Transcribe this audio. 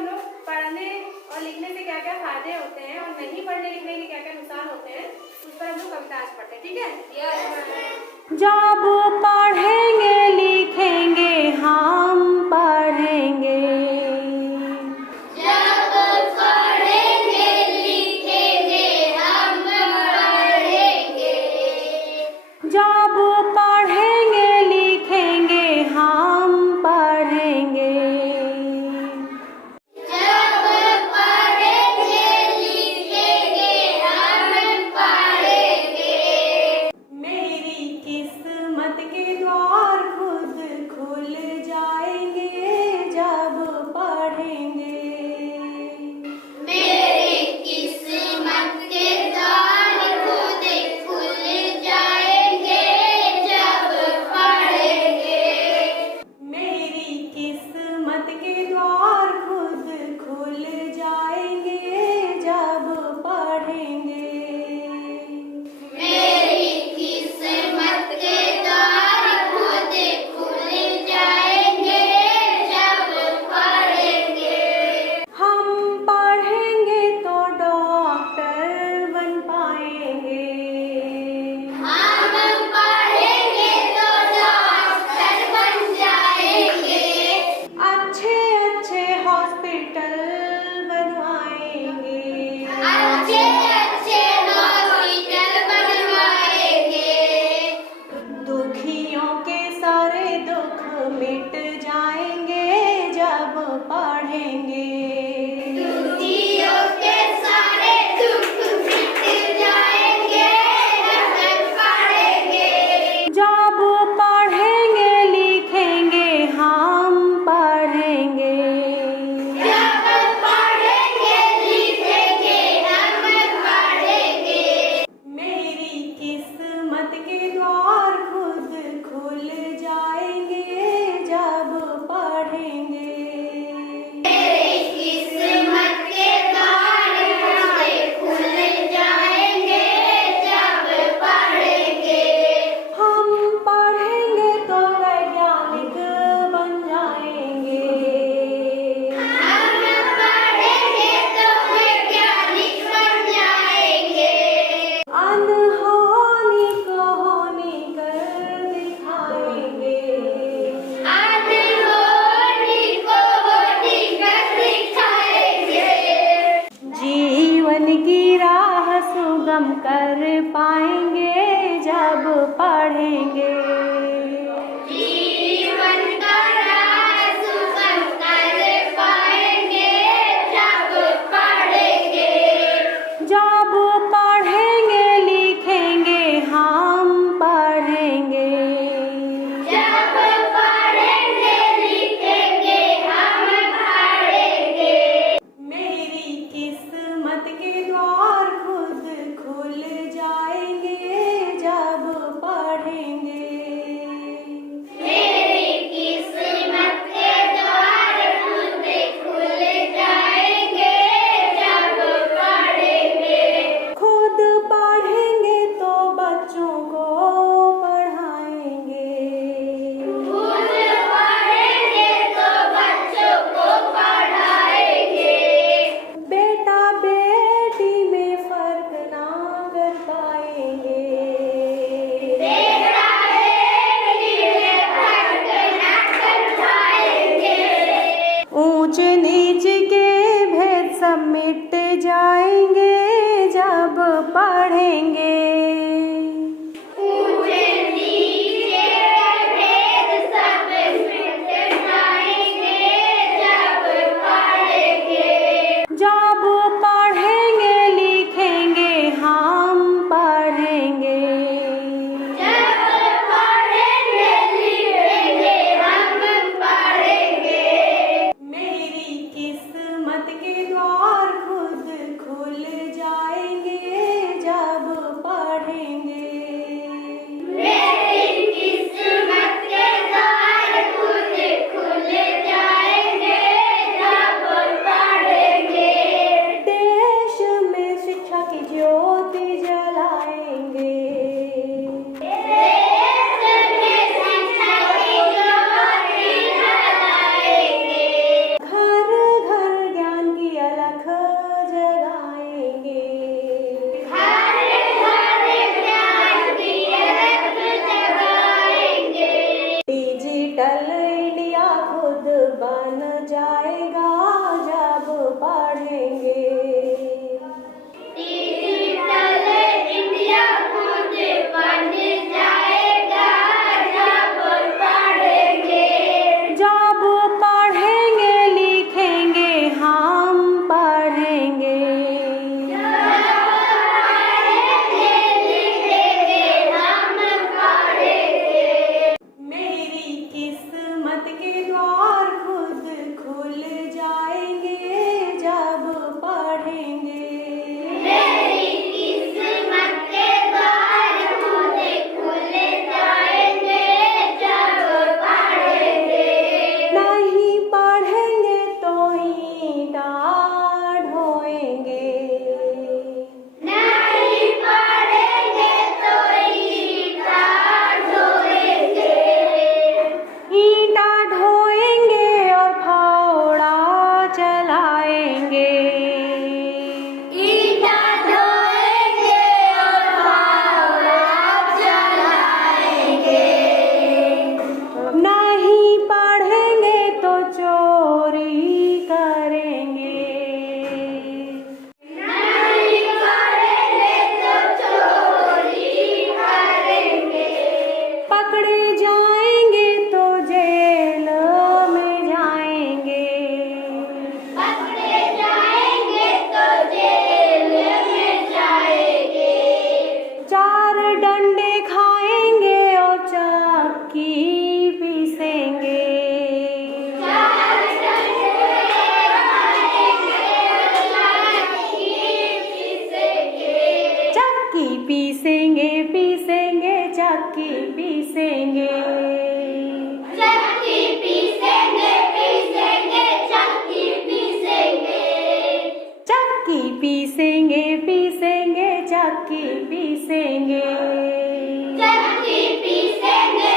हम लोग पढ़ने और लिखने से क्या क्या फायदे होते हैं और नहीं पढ़ने लिखने के क्या क्या नुकसान होते हैं, उस पर हम लोग कविता आज पढ़ते हैं। ठीक है। जब पढ़ेंगे लिखेंगे हम पढ़ेंगे, जब पढ़ेंगे लिखेंगे हम पढ़ेंगे, जब पढ़ेंगे लिखेंगे हम पढ़ेंगे, मेरी किस्मत के द्वार खुद खुल जाएंगे जब पढ़ेंगे, मेरी किस्मत के द्वार खुद खुल जाएंगे जब पढ़ेंगे, मेरी किस्मत के द्वार खुद खुल जाएंगे जब पढ़ेंगे, मेरी किस्मत के द्वार खुद खुल जाएंगे जब पढ़ेंगे, हम पढ़ेंगे तो डॉक्टर बन पाएंगे, हम पढ़ेंगे तो डॉक्टर बन जाएंगे, अच्छे अच्छे हॉस्पिटल बनवाएंगे, अच्छे अच्छे हॉस्पिटल बनवाएंगे, दुखियों के सारे दुख मिट जाएंगे जब पढ़ेंगे, दुखियों के सारे दुख मिट जाएंगे जब पढ़ेंगे, जब पढ़ेंगे लिखेंगे हम पढ़ेंगे, जब पढ़ेंगे लिखेंगे हम पढ़ेंगे, मेरी किस्मत के द्वार खुद खुल जाएंगे जब पढ़ेंगे, मेरी किस्मत के द्वार खुद खुल जाएंगे जब पढ़ेंगे, हम पढ़ेंगे तो वैज्ञानिक बन जाएंगे, हम पढ़ेंगे तो वैज्ञानिक बन जाएंगे, अनहोनी को होनी कर दिखाएंगे, अनहोनी को होनी कर दिखाएंगे, जीवन की राह सुगम कर पाएंगे जब पढ़ेंगे, जीवन का राह सुगम कर पाएंगे जब पढ़ेंगे, जब पढ़ेंगे लिखेंगे हम पढ़ेंगे, जब पढ़ेंगे लिखेंगे हम पढ़ेंगे, मेरी किस्मत के द्वार खुद खुल जाएंगे जब पढ़ेंगे, मेरी किस्मत के द्वार खुद खुल जाएंगे जब पढ़ेंगे, खुद पढ़ेंगे तो बच्चों को पढ़ाएंगे, खुद पढ़ेंगे तो बच्चों को पढ़ाएंगे, बेटा बेटी में फर्क ना कर पाएंगे, बेटा बेटी में फर्क ना कर पाएंगे, ऊंच नीच के भेद सब मिट जाएंगे जब पढ़ेंगे, ऊंचे नीचे भेद सब मिट जाएंगे जब पढ़ेंगे, जब पढ़ेंगे लिखेंगे हम पढ़ेंगे, जब पढ़ेंगे लिखेंगे हम पढ़ेंगे, मेरी किस्मत के द्वार खुद खुल जाएंगे जब पढ़ेंगे। चक्की पीसेंगे, चक्की पीसेंगे,